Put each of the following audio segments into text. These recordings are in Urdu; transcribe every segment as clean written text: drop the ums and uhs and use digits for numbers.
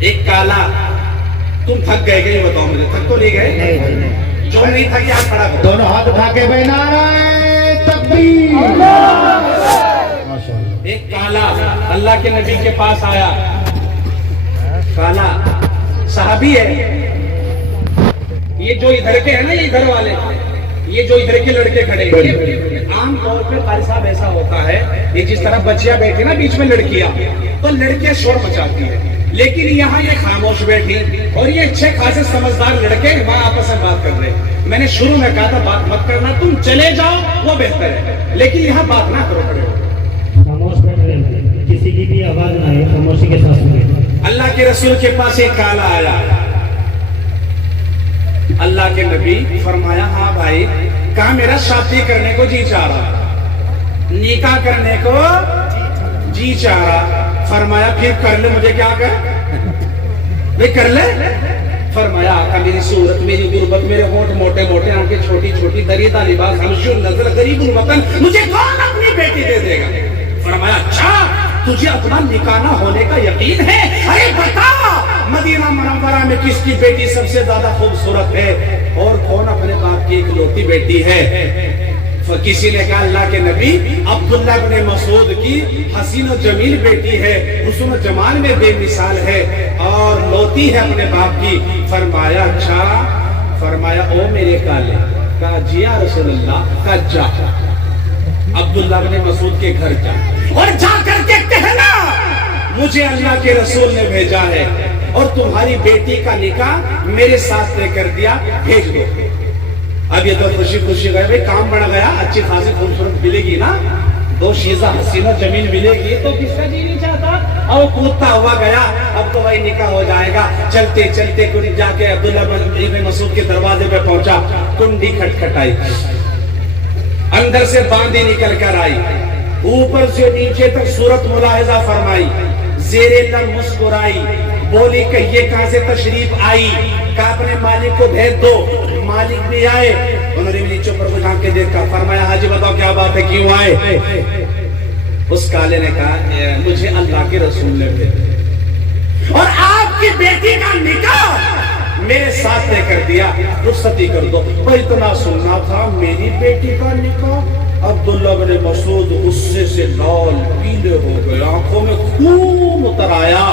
ایک کالا. تم تھک گئے کہ یہ بتاؤ مجھے, تھک تو نہیں گئے؟ جو نہیں تھک ہاتھ کھڑا کرو. دونوں ہاتھ اٹھا کے بھائی نعرہ تکبیر. ایک کالا اللہ کے نبی کے پاس آیا. کالا صحابی ہے. یہ جو ادھر کے ہیں نا, یہ ادھر والے, یہ جو ادھر کے لڑکے کھڑے ہیں, عام طور پہ قاری صاحب ایسا ہوتا ہے, یہ جس طرح بچیاں بیٹھی نا بیچ میں لڑکیاں, تو لڑکیاں شور مچاتی ہیں, لیکن یہاں یہ خاموش بیٹھی اور یہ اچھے خاصے سمجھدار لڑکے وہاں آپس میں بات کر رہے ہیں. میں نے شروع میں کہا تھا بات مت کرنا, تم چلے جاؤ وہ بہتر ہے, لیکن یہاں بات نہ کرو, کھڑے ہو. خاموش بیٹھ رہے, کسی کی بھی آواز نہ آئے, خاموشی کے ساتھ سنیں. اللہ کے رسول کے پاس ایک کالا آیا. اللہ کے نبی فرمایا ہاں بھائی, کہا میرا شادی کرنے کو جی چاہ رہا, نکاح کرنے کو جی چاہ رہا. فرمایا پھر کر لے, مجھے کیا کر بھائی کر لے. فرمایا آقا میری صورت, میری غربت, میرے ہونٹ موٹے موٹے, آنکھیں چھوٹی چھوٹی, دریدہ لباس, ہمشور نظر, غریب الوطن, مجھے کون اپنی بیٹی دے دے گا؟ فرمایا اچھا تجھے اپنا نکاح نہ ہونے کا یقین ہے؟ ارے بتا مدینہ منورہ میں کس کی بیٹی سب سے زیادہ خوبصورت ہے, اور کون اپنے باپ کی اکلوتی بیٹی ہے؟ کسی نے کہا اللہ کے نبی عبداللہ بن مسعود کی حسین و جمیل بیٹی ہے, حسن و جمال میں بے مثال ہے, اور لوتی ہے اپنے باپ کی. فرمایا اچھا. فرمایا او میرے کالے. کہا جی یا رسول اللہ. کہا جا عبداللہ بن مسعود کے گھر جا, اور جا کر کے کہنا مجھے اللہ کے رسول نے بھیجا ہے اور تمہاری بیٹی کا نکاح میرے ساتھ طے کر دیا, بھیج دو. اب یہ تو خوشی خوشی گئے, بھائی کام بڑھ گیا, اچھی خاصی خوبصورت ملے گی نا, دو شیزہ حسین و جمیل ملے گی, تو کس کا جی نہیں چاہتا؟ اور کودتا ہوا گیا. اب تو بھائی نکاح ہو جائے گا. چلتے چلتے کنڈی جا کے عبداللہ بن مسعود کے دروازے پہ پہنچا, کنڈی کھٹکھٹائی, اندر سے باندھی نکل کر آئی, اوپر سے نیچے تک صورت ملاحظہ فرمائی, زیر لب مسکرائی, بولی کہ یہ کہاں سے تشریف آئی؟ کہا اپنے مالک کو بھیج دو. مالک بھی آئے, انہوں نے بھی نیچے پر کچھ آنکھ کے دیکھا. فرمایا حاجی بتاؤ کیا بات ہے, کیوں آئے؟ اس کالے نے کہا مجھے اللہ کے رسول نے بھیجا اور آپ کی بیٹی کا نکاح میرے ساتھ طے کر دیا, رخصتی کر دو. وہ اتنا سننا تھا, میری بیٹی کا نکاح. عبداللہ بن مسعود غصے سے لال پیلے ہو گئے, آنکھوں میں خون اتر آیا,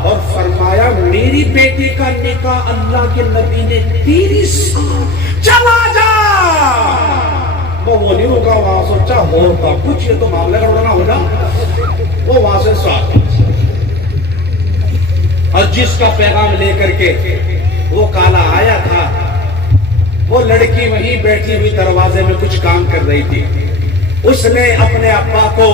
اور فرمایا میری بیٹی کا نکاح اللہ کے نبی نے 30 سال, چلا جا. وہ نہیں ہوگا, وہاں سوچا ہوتا کچھ, یہ تو معاملہ گڑبڑا ہو جا. وہ وہاں سے ساتھ, اور جس کا پیغام لے کر کے وہ کالا آیا تھا, وہ لڑکی وہیں بیٹھی ہوئی دروازے میں کچھ کام کر رہی تھی. اس نے اپنے ابا کو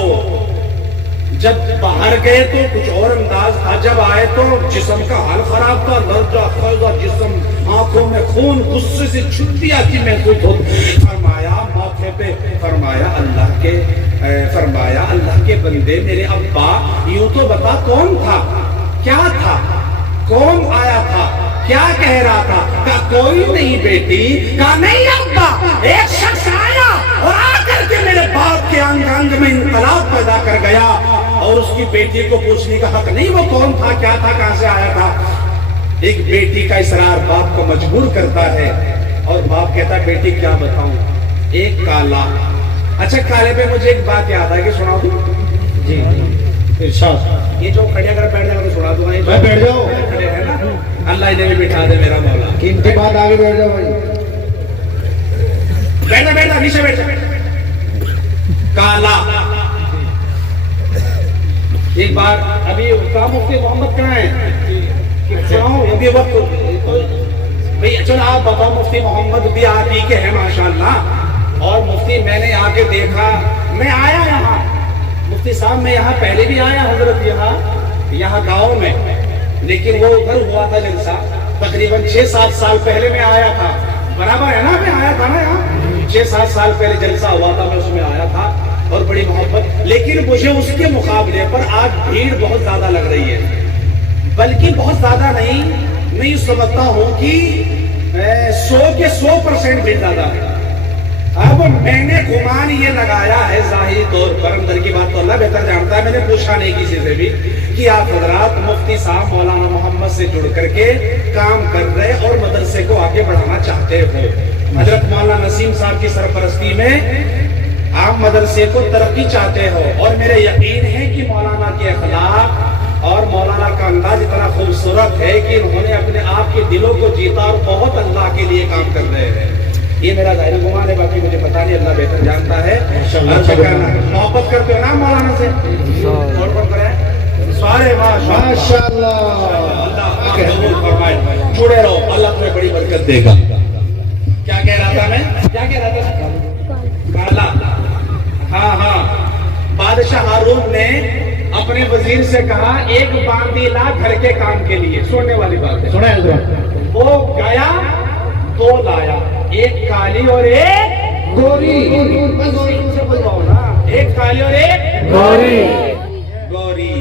جب باہر گئے تو کچھ اور انداز تھا, جب آئے تو جسم کا حال خراب تھا, درجہ خیزہ جسم, آنکھوں میں خون, غصے سے چھٹی آتی محسوس ہوتی. فرمایا ماتھے پہ, فرمایا اللہ کے بندے میرے ابا, یوں تو بتا کون تھا, کیا تھا, کون آیا تھا, کیا کہہ رہا تھا؟ کہا کوئی نہیں بیٹی. کہا نہیں ابا, ایک شخص آیا اور آ کر کے میرے باپ کے انگ انگ میں انقلاب پیدا کر گیا, اور اس کی بیٹی کو پوچھنے کا حق نہیں وہ کون تھا, کیا تھا, کہاں سے آیا تھا. ایک بیٹی کا اصرار باپ کو مجبور کرتا ہے, اور باپ کہتا ہے بیٹی کیا بتاؤں. ایک کالا. اچھا کالے پہ مجھے ایک بات یاد آئے کہ سنا دوں. جی ارشاد. یہ جو کھڑے اگر بیٹھ جائے تو سنا دوں. بیٹھ جاؤ, کھڑے ہیں نا, اللہ انہیں بھی بٹھا دے میرا مولا. قیمتی بات آگے بیٹھ جاؤ بھائی. بیٹھا نیچے بیٹھا. کالا. ایک بار ابھی مفتی محمد کہاں ہے, ابھی وقت بھائی, چلو آپ بتاؤ. مفتی محمد بھی آپ ہی کے ہیں ماشاءاللہ, اور مفتی میں نے آ کے دیکھا, میں آیا یہاں مفتی صاحب, میں یہاں پہلے بھی آیا حضرت, یہاں گاؤں میں, لیکن وہ ادھر ہوا تھا جلسہ تقریباً 6-7 سال پہلے میں آیا تھا. برابر ہے نا, میں آیا تھا نا یہاں 6-7 سال پہلے جلسہ ہوا تھا, میں اس میں آیا تھا, اور بڑی محبت. لیکن مجھے اس کے مقابلے پر آج بھیڑ بہت زیادہ لگ رہی ہے, بلکہ بہت زیادہ نہیں, میں یہ سمجھتا ہوں کہ 100 کے 100% بھیڑ زیادہ ہے. اب میں نے گمان یہ لگایا ہے ظاہری طور پر, اندر کی بات تو اللہ بہتر جانتا ہے, میں نے پوچھا نہیں کسی سے بھی, کہ آپ حضرات مفتی صاحب مولانا محمد سے جڑ کر کے کام کر رہے اور مدرسے کو آگے بڑھانا چاہتے ہو. حضرت مولانا نسیم صاحب کی سرپرستی میں آپ مدرسے کو ترقی چاہتے ہو، اور میرے یقین ہے کہ مولانا کے اخلاق اور مولانا کا انداز اتنا خوبصورت ہے کہ انہوں نے اپنے آپ کے دلوں کو جیتا اور بہت اللہ کے لیے کام کر رہے ہیں. یہ میرا ظاہری گمان ہے، باقی مجھے پتا نہیں، اللہ بہتر جانتا ہے. محبت کرتے ہو نا مولانا سے؟ کون کون کرے سارے ماشاءاللہ. اللہ قبول فرمائے. جڑے رہو، اللہ تمہیں بڑی برکت دے گا. کیا کہہ رہا تھا میں؟ کیا کہہ رہا تھا؟ کالا. ہاں بادشاہ ہارون نے اپنے وزیر سے کہا ایک باندی لا گھر کے کام کے لیے. سننے والی بات ہے، سنا ہے حضرت. وہ گیا دو لایا، ایک کالی اور ایک گوری. ایک کالی اور ایک گوری.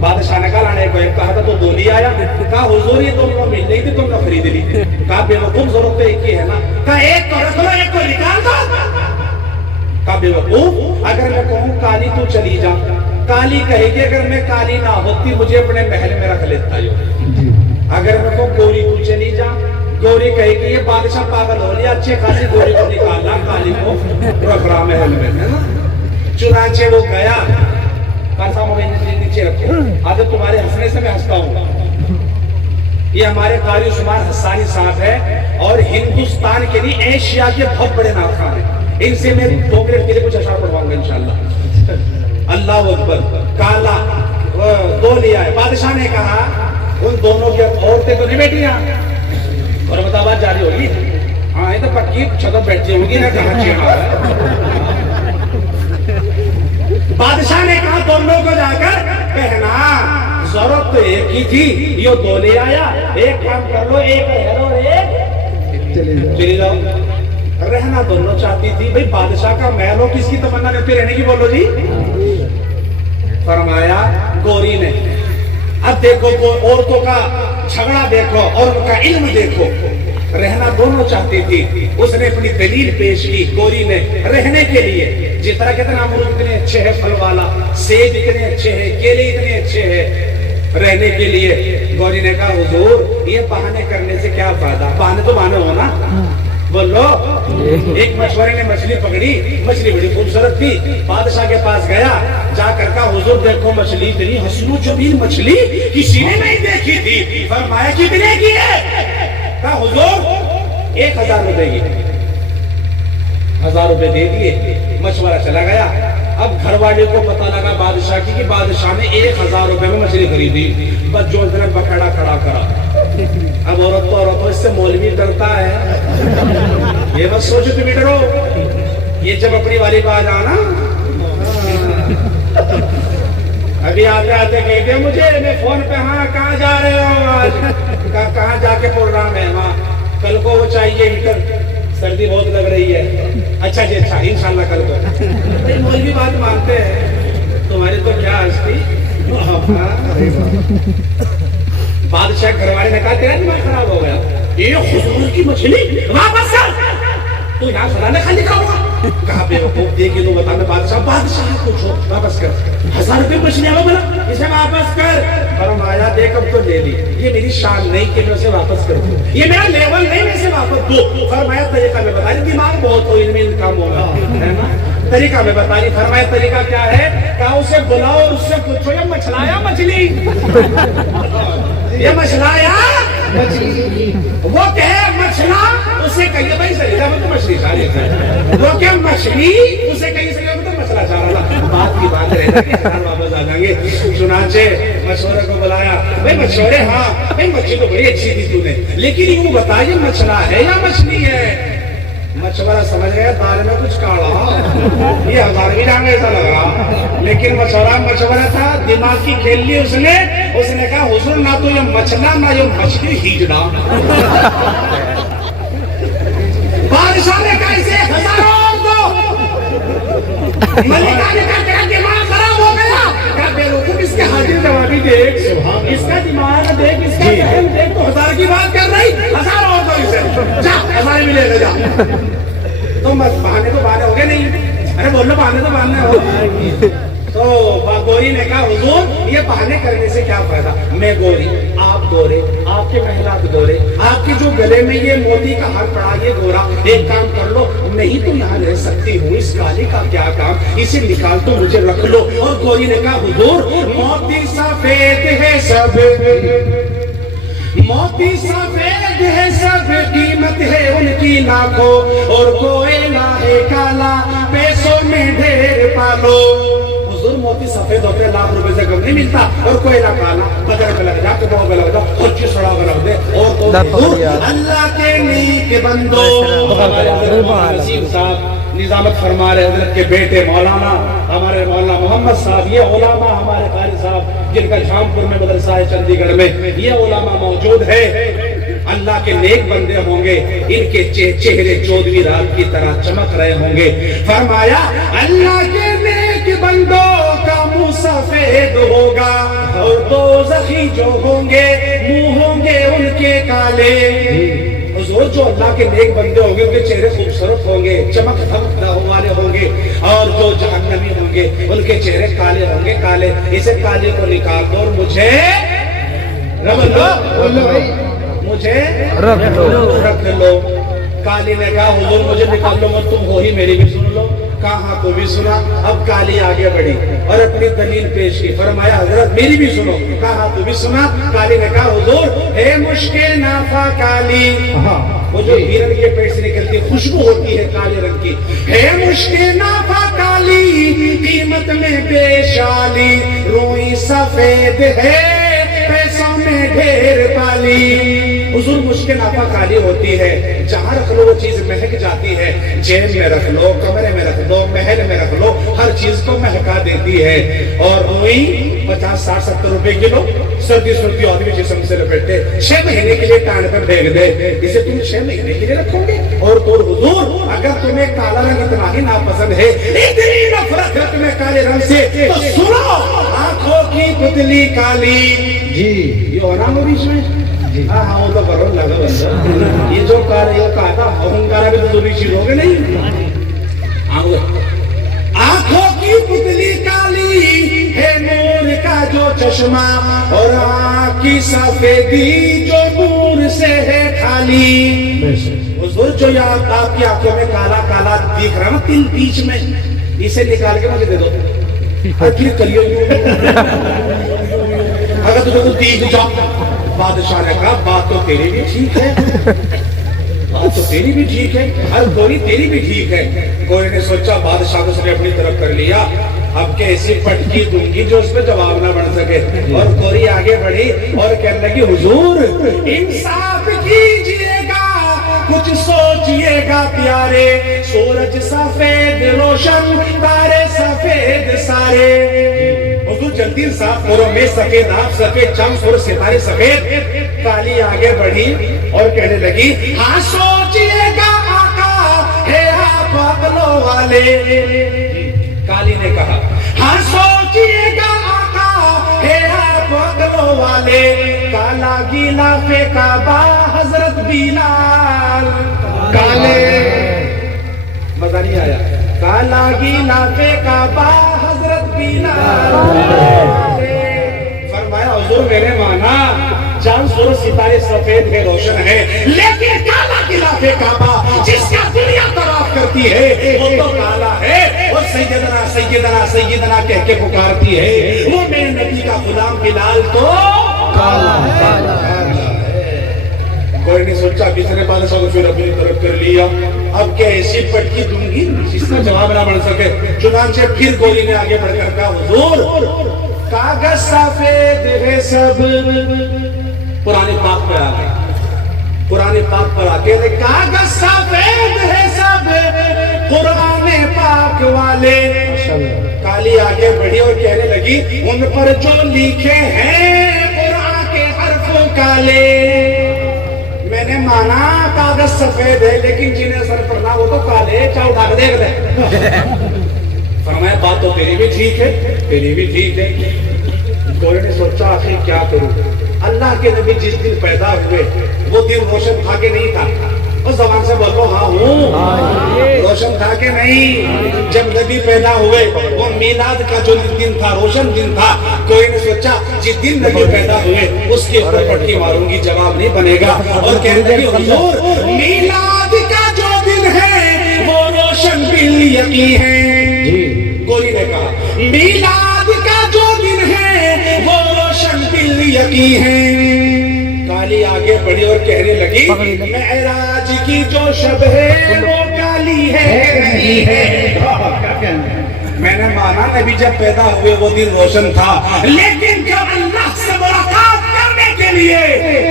بادشاہ نے کہا لانے کو ایک کہا تھا تو دو لے آیا. کہا حضور یہ تم کو مل رہی تھی، تم نے خرید لی. کہا بے وقوف ضرورت تو ایک ہی ہے نا. کہا ایک کو رکھ لو، ایک کو نکال دو. کہا بے وقوف اگر میں کہوں کالی تو چلی جا، کالی کہے گی اگر میں کالی نہ ہوتی مجھے اپنے محل میں رکھ لیتا ہو. اگر میں کہوں گوری تو چلی جا، گوری کہے گی یہ بادشاہ پاگل ہو لیا، اچھے خاصی گوری کو نکالا، کالی کو رکھ رہا محل میں، ہے نا. چنانچہ وہ گیا. نیچے رکھو، آج تمہارے ہنسنے سے میں ہنستا ہوں. یہ ہمارے قاری عثمان حسانی صاحب ہے اور ہندوستان کے لیے ایشیا کے بہت بڑے نام خان ہیں. ان سے میں 2 منٹ کے لیے کچھ اشعار پڑھواؤں گا انشاءاللہ. اللہ اکبر. کالا 2 لیا ہے. بادشاہ نے کہا ان دونوں کی عورتیں تو نہیں بیٹھیاں، اور بتا بات جاری ہوگی. ہاں یہ تو پکی چھتر بیٹھی ہوگی نا کہاں چیڑا. بادشاہ نے کہا دونوں کو جا کر کہنا ضرورت تو ایک ہی تھی، یہ 2 لے آیا، ایک کام کر لو، ایک رہ لو اور ایک چلی جاؤ. رہنا دونوں چاہتی تھی. بھئی بادشاہ کا محل ہو، کس کی تمنا رہتی رہنے کی؟ بولو جی. فرمایا گوری نے. اب دیکھو عورتوں کا جھگڑا دیکھو اور ان کا علم دیکھو. رہنا دونوں چاہتی تھی. اس نے اپنی دلیل پیش کی گوری نے رہنے کے لیے. جس طرح کہتے امرود اتنے اچھے ہیں، پھل والا سیب اتنے اچھے ہیں، کیلے اتنے اچھے ہیں رہنے کے لیے. گوری نے کہا حضور یہ بہانے کرنے سے کیا فائدہ؟ بہانے تو بہانے ہو نا. بولو. ایک مشورے نے مچھلی پکڑی، مچھلی بڑی خوبصورت تھی. بادشاہ کے پاس گیا، جا کر کہا حضور دیکھو مچھلی اتنی حسن و جمیل مچھلی کسی نے نہیں دیکھی تھی. فرمایا کتنے کی ہے؟ کہا حضور 1000 روپے کی. 1000 روپے دے دیے. مشورہ چلا گیا. اب گھر والے کو پتا لگا بادشاہ کی کہ بادشاہ نے 1000 روپے میں مچھلی خریدی. بس جو اس نے بکڑا کھڑا کرا. اب عورت تو اس سے مولوی ڈرتا ہے. یہ بس سوچو تم ڈرو. یہ جب اپنی والی بات آنا ابھی آتے آتے کہتے مجھے میں فون پہ ہاں کہاں جا رہے ہو آج؟ کہاں جا کے پروگرام ہے؟ وہاں کل کو وہ چاہیے ہیٹر، سردی بہت لگ رہی ہے. اچھا جی اچھا انشاءاللہ کل کو. مولوی بات مانتے ہیں تمہاری تو کیا ہستی. بادشاہ گھر والے نے کہا تیرا دماغ خراب ہو گیا، یہ حضور کی مچھلی واپس کر، تو یہاں خدا نے خالی کہا ہوگا. کہا بے وقوف دے کے تو بتا میں بادشاہ پوچھو واپس کر. 1000 روپے مچھلی آوا بنا اسے واپس کر. فرمایا دیکھ اب تو لے لی، یہ میری شان نہیں کہ میں اسے واپس کر دوں، یہ میرا لیول نہیں میں اسے واپس دوں. فرمایا طریقہ میں بتا رہی، دماغ بہت ہو ان میں انکام ہوگا ہے نا. طریقہ میں بتا رہی. فرمایا طریقہ کیا ہے؟ کہا اسے بلاؤ اور اس سے پوچھو یہ مچھلایا مچھلی، یہ مچھلایا مچھلی. وہ کہے مچھلا، اسے کہیے بھائی صحیح ہے وہ تو مچھلی چاہ رہی ہے. وہ کہ مچھلی، اسے کہیے صحیح ہے وہ تو مچھلا چاہ رہا تھا. بات کی بات رہے گا واپس آ جائیں گے. چنانچہ مشورے کو بلایا. بھائی مشورے ہاں بھائی مچھلی تو بڑی اچھی تھی تو نے، لیکن یہ بتا یہ مچھلا ہے یا مچھلی ہے؟ مشورہ سمجھ گیا دال میں کچھ کاڑا، یہ 1000ویں ڈانگ ایسا لگ رہا. لیکن مشورہ تھا، دماغ کی کھیل لی اس نے. اس نے کہا حضور نہ تو یہ مچھلا نہ یہ مچھلی ہیجڑا. بادشاہ نے کہا اسے 1000 اور دو. ملکہ نے کہا تیرا دماغ خراب ہو گیا. کہا بے وقوف اس کے حاضر جوابی دیکھ، اس کا دماغ دیکھ، اس کا ذہن دیکھ، تو 1000 کی بات کر رہی. 1000 اور دو اسے. جا 1000 بھی لے لے جا. تو بہانے تو بہانے ہو گئے نہیں. ارے بولو بہانے تو بہانے ہو. تو تو گوری نے کہا حضور یہ بہانے کرنے سے کیا فائدہ، میں گوری، آپ گورے، آپ کے محلات گورے، آپ کے جو گلے میں یہ موتی کا ہار پڑا یہ گورا، ایک کام کر لو، نہیں تو یہاں رہ سکتی ہوں، اس کالے کا کیا کام، اسے نکال تو مجھے رکھ لو۔ اور گوری نے کہا حضور موتی سفید ہے سب، موتی سفید ہے سب، قیمت ہے ان کی لاکھوں، اور کوئلہ ہے کالا پیسوں میں ڈھیر پالو۔ حضور موتی سفید ہوتے لاکھ روپے سے کم نہیں ملتا، اور کوئلہ کالا بدر پہ لگ جا، کپڑوں پہ لگ جا، خود سڑا کر رکھ دے، اور تو حضور اللہ کے نیک بندو۔ ہمارے حضرت وسیم صاحب نظامت فرما رہے، حضرت کے بیٹے مولانا ہمارے مولانا محمد صاحب، یہ علماء ہمارے قاری صاحب جن کا شامپور میں مدرسہ ہے، چندی گڑھ میں یہ علماء موجود ہے، اللہ کے نیک بندے ہوں گے، ان کے چہرے چودھویں رات کی طرح چمک رہے ہوں گے۔ فرمایا اللہ کے نیک بندوں کا منہ سفید ہوگا، اور دوزخی جو ہوں گے منہ ہوں گے ان کے کالے۔ حضور جو اللہ کے نیک بندے ہوں گے ان کے چہرے خوبصورت ہوں گے، چمک دھمک والے ہوں گے، اور جو جہنمی ہوں گے ان کے چہرے کالے ہوں گے، کالے۔ اسے کالے کو نکال دو اور مجھے رکھ لو، مجھے رکھ لو۔ کالی نے کہا حضور مجھے نکال لو مت، تم ہو ہی میری بھی سن لو۔ کہا تو بھی سنا۔ اب کالی آگے بڑھی اور اپنی دلیل پیش کی، فرمایا حضرت میری بھی سنو۔ کہا تو بھی سنا۔ کالی نے کہا حضور ہے مشک نافہ کالی، وہ جو ہیرن کے پیٹ سے نکلتی خوشبو ہوتی ہے کالے رنگ کی، ہے مشک نافہ کالی، قیمت میں بے شالی، روئی سفید ہے پیسوں میں ڈھیر پالی۔ حضور مشک نافہ کالی ہوتی ہے، جہاں رکھ لو وہ چیز مہک جاتی ہے، جیب میں رکھ لو، کمرے میں رکھ لو، محل میں رکھ لو، ہر چیز کو مہکا دیتی ہے۔ اور روئی 50 60 70 روپے کلو، سردی سردی آدمی جسم سے لپٹتے 6 مہینے کے لیے ٹانڈ پر پھینک دے، اسے تم 6 مہینے کے لیے رکھو گے؟ اور تو حضور اگر تمہیں کالا رنگ اتنا ہی ناپسند ہے، اتنی نفرت ہے تمہیں کالے رنگ سے، تو سنو آنکھوں کی پتلی کالی۔ جی یہ ہونا ہو بیچ میں، ہاں ہاں وہ تو کرو لگا بندہ، یہ جو کار ہے یہ کہا تھا اہنکارا بھی تو ضروری چیز ہوگی نہیں۔ آنکھوں کی پتلی کالی ہے نور کا جو چشمہ، اور آنکھ کی سفیدی جو نور سے ہے خالی۔ حضور جو یاد آپ کی آنکھوں میں کالا کالا دیکھ رہا نا تل بیچ میں، اسے نکال کے مجھے دے دو، پھر کریو اگر تجھے تو دیکھ جا۔ بادشاہ نے کہا بات تو تیری بھی ٹھیک ہے، بات تو تیری بھی ٹھیک ہے، ہر گوری تیری بھی ٹھیک ہے۔ گوری نے سوچا بادشاہ کو اس نے اپنی طرف کر لیا، اب کہ ایسی پٹکی دوں گی جو اس پہ جواب نہ بن سکے۔ اور گوری آگے بڑھی اور کہنے لگی حضور انصاف کیجئے گا، کچھ سوچئے گا پیارے، سورج سفید روشن تارے سفید سارے۔ حضور جلدی انصاف کرو، میں سفید آپ سفید، چاند سورج ستارے سفید۔ کالی آگے بڑھی اور کہنے لگی ہاں سوچئے گا آقا ہے آپ عقلوں والے۔ کالی نے کہا ہاں سوچئے گا آقا ہے آپ عقلوں والے، کالا غلاف کعبہ حضرت بلال۔ کالے مزہ نہیں آیا، کالا غلاف کعبہ حضرت بلال۔ فرمایا حضور میں نے مانا چاند سورج ستارے سفید ہے روشن ہے، لیکن کالا غلاف کعبہ جس کا دنیا طواف کرتی ہے وہ تو کالا ہے، اور سیدنا سیدنا سیدنا کہہ کے پکارتی ہے، وہ میرے نبی کا غلام بلال تو کالا ہے۔ کوئی نہیں سوچا، کسی نے بادشاہ کو پھر اپنی طرف کر لیا، اب کیا ایسی پٹکی دوں گی جس کا جواب نہ بن سکے۔ چنانچہ پھر گوری نے آگے بڑھ کر کہا حضور کاغذ سفید ہے سب۔ قرآن پاک پر آ گئے، قرآن پاک پر آ کے کاغذ سفید ہے سب قرآن پاک والے۔ کالی آگے بڑھی اور کہنے لگی ان پر جو لکھے ہیں قرآن کے حرف کالے۔ میں نے مانا کاغذ سفید ہے لیکن جنہیں اثر پڑنا وہ تو کالے، چاہے اٹھا کے دیکھ دے۔ فرمایا بات تو تیری بھی ٹھیک ہے، تیری بھی ٹھیک ہے۔ گورے نے سوچا آخر کیا کروں، اللہ کے نبی جس دن پیدا ہوئے وہ دن روشن تھا کہ نہیں تھا؟ اس زبان سے بولو ہاں ہوں. روشن تھا کہ نہیں؟ جب نبی پیدا ہوئے وہ میلاد کا جو دن تھا روشن دن تھا. کوئی نے سوچا جس دن نبی پیدا ہوئے اس کے اوپر پٹی ماروں گی جواب نہیں بنے گا. اور کہنے لگے حضور میلاد کا جو دن ہے وہ روشن بالیقین ہے. کوئی نے کہا میلاد کا جو دن ہے وہ روشن بالیقین ہے. کالی آگے بڑھی اور کہنے لگی معراج کی جو شب ہے وہ کالی ہے نہیں ہے. میں نے مانا نبی جب پیدا ہوئے وہ دن روشن تھا لیکن جب اللہ سے ملاقات کرنے کے لیے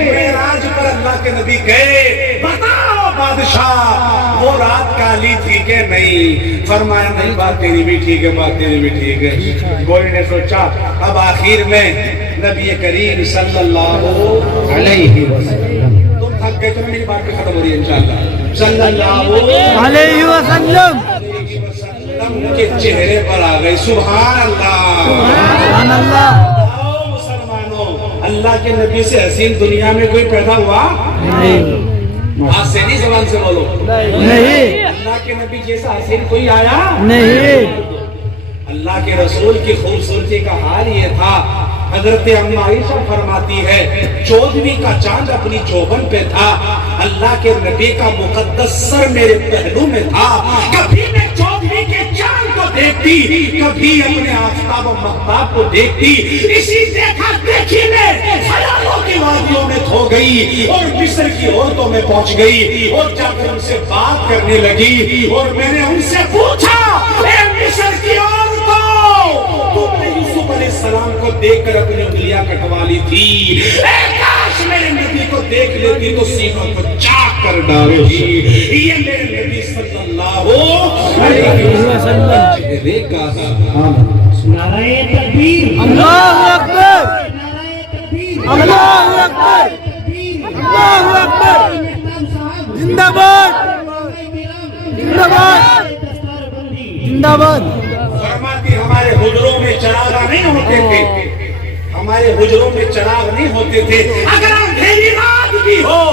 معراج پر اللہ کے نبی گئے بتاؤ بادشاہ وہ رات کالی تھی کہ نہیں؟ فرمایا نہیں بات تیری بھی ٹھیک ہے بات تیری بھی ٹھیک ہے. کوئی نے سوچا اب آخر میں نبی کریم صلی اللہ علیہ وسلم تم تھک گئے تو میری بات بھی ختم ہو رہی ہے انشاءاللہ. صلی اللہ علیہ وسلم کے چہرے پر آ گئی. سبحان اللہ سبحان اللہ. آؤ مسلمانوں اللہ کے نبی سے حسین دنیا میں کوئی پیدا ہوا نہیں ہاتھ سے نہیں زبان سے بولو نہیں اللہ کے نبی جیسا حسین کوئی آیا نہیں. اللہ کے رسول کی خوبصورتی کا حال یہ تھا. حضرت اما عائشہ فرماتی ہے 14ویں کا چاند اپنی چوبن پہ تھا. اللہ کے نبی کا مقدس سر میرے پہلو میں تھا. کبھی میں 14ویں کے چاند کو دیکھتی کبھی اپنے آفتاب و مہتاب کو دیکھتی. اسی دیکھا دیکھی میں خیالوں کی وادیوں میں کھو گئی اور مصر کی عورتوں میں پہنچ گئی اور جا کر ان سے بات کرنے لگی. اور میں نے ان سے پوچھا اے مصر کی عورتوں تم نے یوسف علیہ السلام کو دیکھ کر اپنی انگلیاں کٹوا لی تھی. اے کاش میرے نبی کو دیکھ لیتی تو سینوں کو چاک کر ڈالتی. یہ میرے نبی صلی اللہ علیہ وسلم چہرے کا نعرہ تکبیر اللہ اکبر نعرہ تکبیر اللہ اکبر اللہ اکبر. زندہ باد زندہ باد زندہ باد. فرماتی ہمارے حجروں میں چراغ نہیں ہوتے تھے ہمارے حجروں میں چراغ نہیں ہوتے تھے اگر اندھیری رات بھی ہو.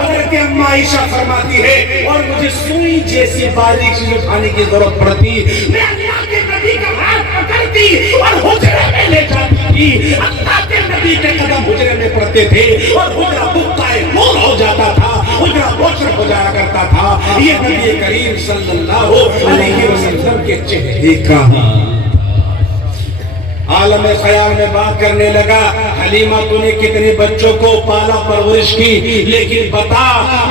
حضرت اما عائشہ فرماتی ہے اور مجھے سوئی جیسی باریک چیز اٹھانے کی ضرورت پڑتی میں اللہ کے نبی کا ہاتھ پکڑتی اور حجرے میں لے جاتی تھی. اللہ کے نبی کے قدم حجرے میں پڑتے تھے اور حجرہ بکائے نور ہو جاتا تھا. حجرہ روشن ہو جایا کرتا تھا. یہ نبی کریم صلی اللہ علیہ وسلم کے چہرے کا عالم خیال میں بات کرنے لگا. حلیمہ تو نے کتنے بچوں کو پالا پرورش کی لیکن بتا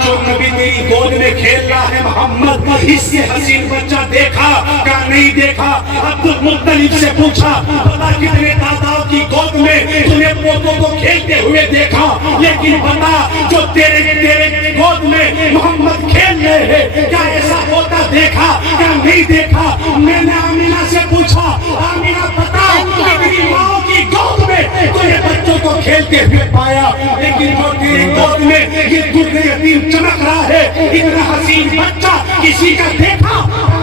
جو نبی تیری گود میں کھیل رہا ہے محمد اس سے حسین بچہ دیکھا کیا نہیں دیکھا؟ عبد المطلب سے پوچھا بتا کتنے دادا کی گود میں تو نے پوتوں کو کھیلتے ہوئے دیکھا لیکن بتا جو تیرے گود میں محمد کھیل رہے ہیں کیا ایسا پوتا دیکھا کیا نہیں دیکھا؟ میں نے آمینہ سے پوچھا آمینہ بتا اپنی ماں کی گود میں تو یہ بچوں کو کھیلتے ہوئے پایا لیکن جو تیری گود میں یہ دودھ یتیم چمک رہا ہے اتنا حسین بچہ کسی کا دیکھا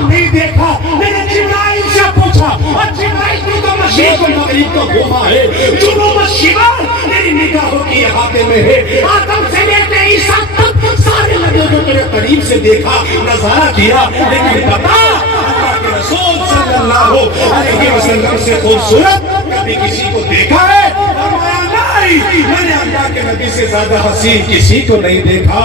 نہیں دیکھا؟ میں نے جبرائیل سے پوچھا اور جبرائیل نے تو مشرق و مغرب کو گھوما ہے جنوب و شمال میری نگاہوں کی احاطے میں ہے. آدم سے لے کے عیسیٰ تک سارے لگے جو تیرے قریب سے دیکھا نظارہ کیا لیکن بتا اللہ کے رسول صلی اللہ علیہ وسلم سے خوبصورت کبھی کسی کو دیکھا ہے؟ فرمایا نہیں میں نے اللہ کے نبی سے زیادہ حسین کسی کو نہیں دیکھا.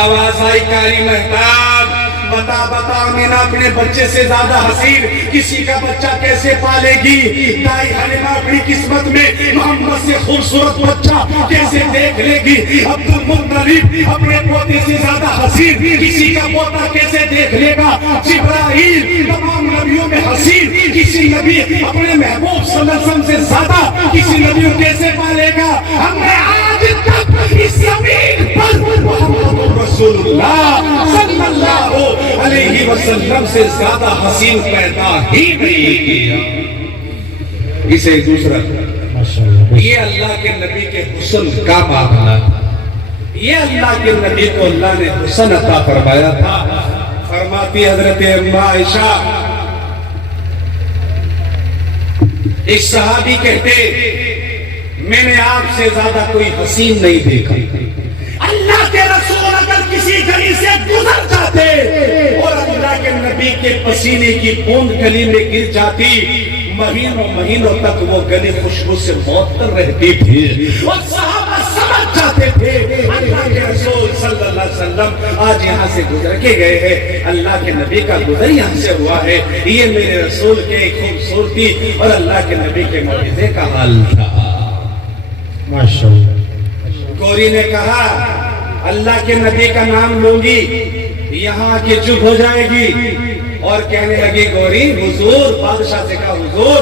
آواز آئی کاری مہتاب بتا آمینہ اپنے بچے سے زیادہ حسین کسی کا بچہ کیسے پالے گی؟ دائی حلیمہ اپنی قسمت میں محمد سے خوبصورت بچہ کیسے دیکھ لے گی؟ عبد المطلب اپنے پوتے سے زیادہ حسین کسی کا پوتا کیسے دیکھ لے گا؟ جبرائیل تمام نبیوں میں حسین کسی نبی اپنے محبوب صلی اللہ علیہ وسلم سے زیادہ کسی نبی کو کیسے پالے گا؟ ہم نے آج تک اس زمین پر محمد رسول اللہ صلی اللہ علیہ وسلم سے زیادہ حسین پیدا ہی نہیں کیا. اسے دوسرا یہ اللہ کے نبی کے حسن کا معاملہ یہ اللہ کے نبی کو اللہ نے حسن عطا فرمایا تھا. فرماتی حضرت اما عائشہ ایک صحابی کہتے میں نے آپ سے زیادہ کوئی حسین نہیں دیکھا. اللہ کے رسول اگر جاتے اور اللہ کے نبی کے پسینے کی بوند گلی میں گر جاتی، مہینوں مہینوں تک وہ گلی خوشبو سے معطر رہتی تھی، اور صحابہ سمجھ جاتے تھے اللہ کے رسول صلی اللہ علیہ وسلم آج یہاں سے گزر کے گئے ہیں، اللہ کے نبی کا گزر یہاں سے ہوا ہے، یہ میرے رسول کے خوبصورتی اور اللہ کے نبی کے معجزے کا حال تھا۔ ماشاءاللہ۔ گوری نے کہا اللہ کے نبی کا نام لوں گی یہاں کے چپ ہو جائے گی، اور کہنے لگی گوری حضور، بادشاہ سے کہا حضور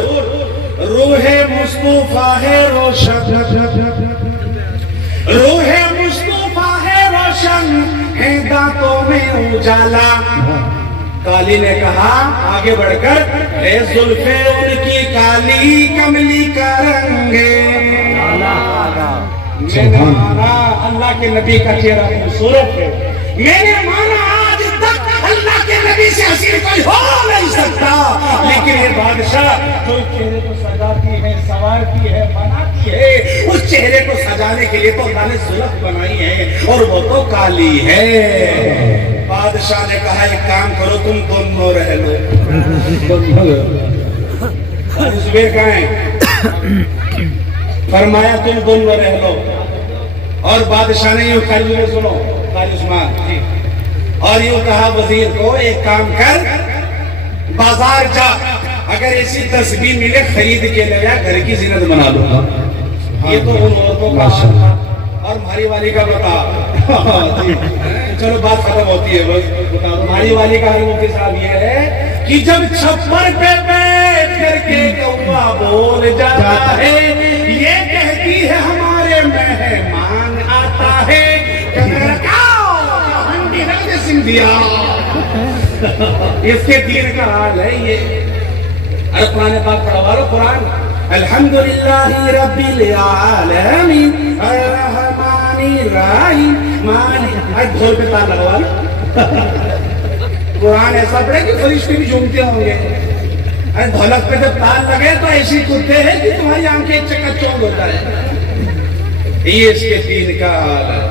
روح مصطفیٰ ہے روشن، روح مصطفیٰ ہے روشن ہے دانتوں میں اجالا۔ کالی نے کہا آگے بڑھ کر اے زلفیں ان کی کالی کملی کا رنگ میں نے مانا اللہ کے نبی کا چہرہ خوبصورت ہے، میں نے مانا آج تک اللہ کے نبی سے حسین کوئی ہو نہیں سکتا، لیکن یہ بادشاہ جو چہرے کو سجاتی ہے، سوارتی ہے، بناتی ہے، اس چہرے کو سجانے کے لیے تو اللہ نے زلف بنائی ہے اور وہ تو کالی ہے۔ بادشاہ نے کہا ایک کام کرو تم دونوں رہ لو۔ زبیر کہاں ہیں؟ فرمایا تم دونوں رہ لو، اور بادشاہ نے یوں قریب میں سنو قاری عثمان، اور یوں کہا وزیر کو ایک کام کر بازار جا، اگر ایسی تسبیح ملے خرید کے لے جا، گھر کی زینت بنا لوں گا۔ یہ تو ان عورتوں کا حال تھا، اور مہاری والی کا بتا چلو بات ختم ہوتی ہے بس بتا دو، مہاری والی کا حال مفتی صاحب یہ ہے کہ جب چھپر پہ بیٹھ کر کے کوا بول جاتا ہے، یہ کہتی ہے ہمارے مہمان آتا ہے، اس کے دین کا حال ہے یہ۔ ارے قرآن پاک پڑھا والو قرآن، الحمدللہ رب العالمین الرحمن الرحیم مالک، آج ڈھول پہ تال لگوا لو۔ قرآن ایسا پڑھے کہ فرشتے بھی جھومتے ہوں گے، ارے ڈھولک پہ جب تال لگے تو ایسی کتے ہیں کہ تمہاری آنکھیں چکا چوند ہوتا ہے۔ یہ اس کے دین کا حال ہے۔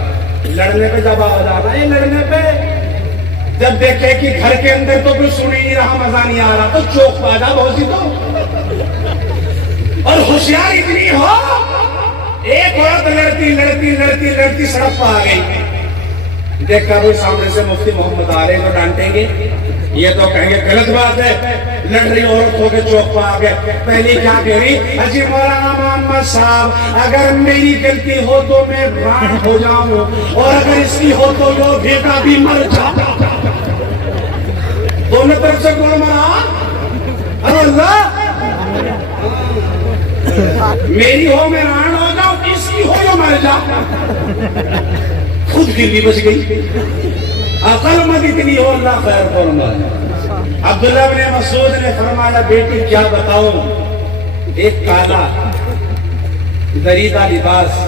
لڑنے پہ جب آواز آ رہا ہے، لڑنے پہ جب دیکھے کہ گھر کے اندر تو کچھ سنی نہیں رہا، مزہ نہیں آ رہا، تو چوک پہ آ جا بہت سی تو، اور ہوشیار اتنی ہو ایک عورت لڑتی لڑتی لڑتی لڑتی سڑک پہ آ گئی، دیکھا کوئی سامنے سے مفتی محمد آ رہے ہیں تو ڈانٹیں گے، یہ تو کہیں گے غلط بات ہے، لڑ رہی عورت ہو کے چوک پہ آ گئے، پہلی کیا کہہ رہی، اجی مولانا محمد صاحب اگر میری غلطی ہو تو میں ران ہو جاؤں، اور اگر اس کی ہو تو وہ بیٹا بھی مر جاتا۔ دونوں طرف سے کون مرا؟ اللہ، میری ہو میں ران ہو جاؤں، اس کی ہو جو مر جا، خود گروی بچ گئی۔ عقل مت اتنی ہو، اللہ خیر فرمائے۔ عبداللہ بن مسعود نے فرمایا بیٹی کیا بتاؤں، ایک کالا دریدہ لباس،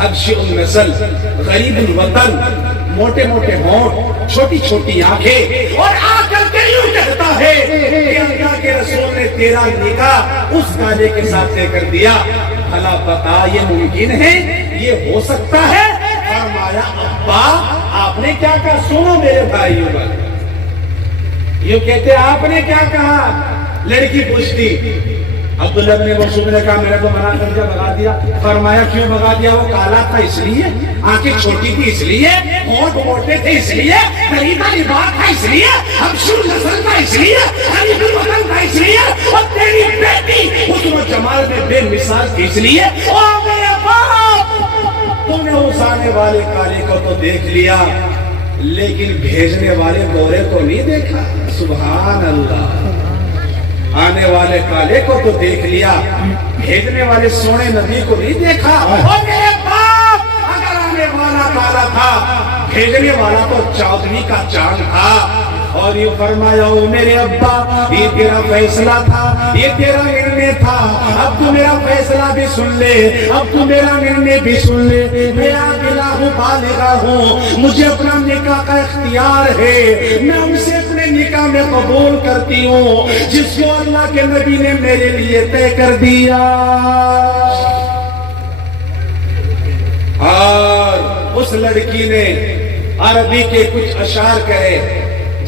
حبشی النسل، غریب الوطن، موٹے موٹے ہونٹ، چھوٹی چھوٹی آنکھیں، اور آ کر کے یوں کہتا ہے کہ اللہ کے رسول نے تیرا نکاح اس کالے کے ساتھ طے کر دیا، بھلا بتا یہ ممکن ہے، یہ ہو سکتا ہے؟ فرمایا ابا آپ نے کیا کہا؟ سنو میرے بھائیوں، یہ کہتے آپ نے کیا کہا؟ لڑکی پوچھتی، عبداللہ بن مسعود نے کہا میں نے تو منع کر دیا، بھگا دیا۔ فرمایا کیوں بھگا دیا؟ وہ کالا تھا اس لیے، آنکھیں چھوٹی تھی اس لیے، ہونٹ موٹے تھے اس لیے، غریبہ لباس تھا اس لیے، حبشی النسل تھا اس لیے، غریب الوطن تھا اس لیے، اور تیری بیٹی حسن و جمال میں بے مثال تھی اس لیے۔ اور میرے باپ تم نے اس آنے والے کالے کو تو دیکھ لیا، لیکن بھیجنے والے گورے کو نہیں دیکھا۔ سبحان اللہ، آنے والے کالے کو تو دیکھ لیا، بھیجنے والے سونے نبی کو نہیں دیکھا۔ اور میرے باپ اگر آنے والا کالا تھا، بھیجنے والا تو چودھویں کا چاند تھا۔ اور یہ فرمایا او میرے ابا یہ تیرا فیصلہ تھا، یہ تیرا نرنے تھا، اب تو میرا فیصلہ بھی سن لے، اب تو میرا نرنے بھی سن لے۔ میں عاقلہ ہوں، بالغہ ہوں، مجھے اپنا نکاح کا اختیار ہے، میں اسے اپنے نکاح میں قبول کرتی ہوں جس کو اللہ کے نبی نے میرے لیے طے کر دیا۔ اور اس لڑکی نے عربی کے کچھ اشعار کہے،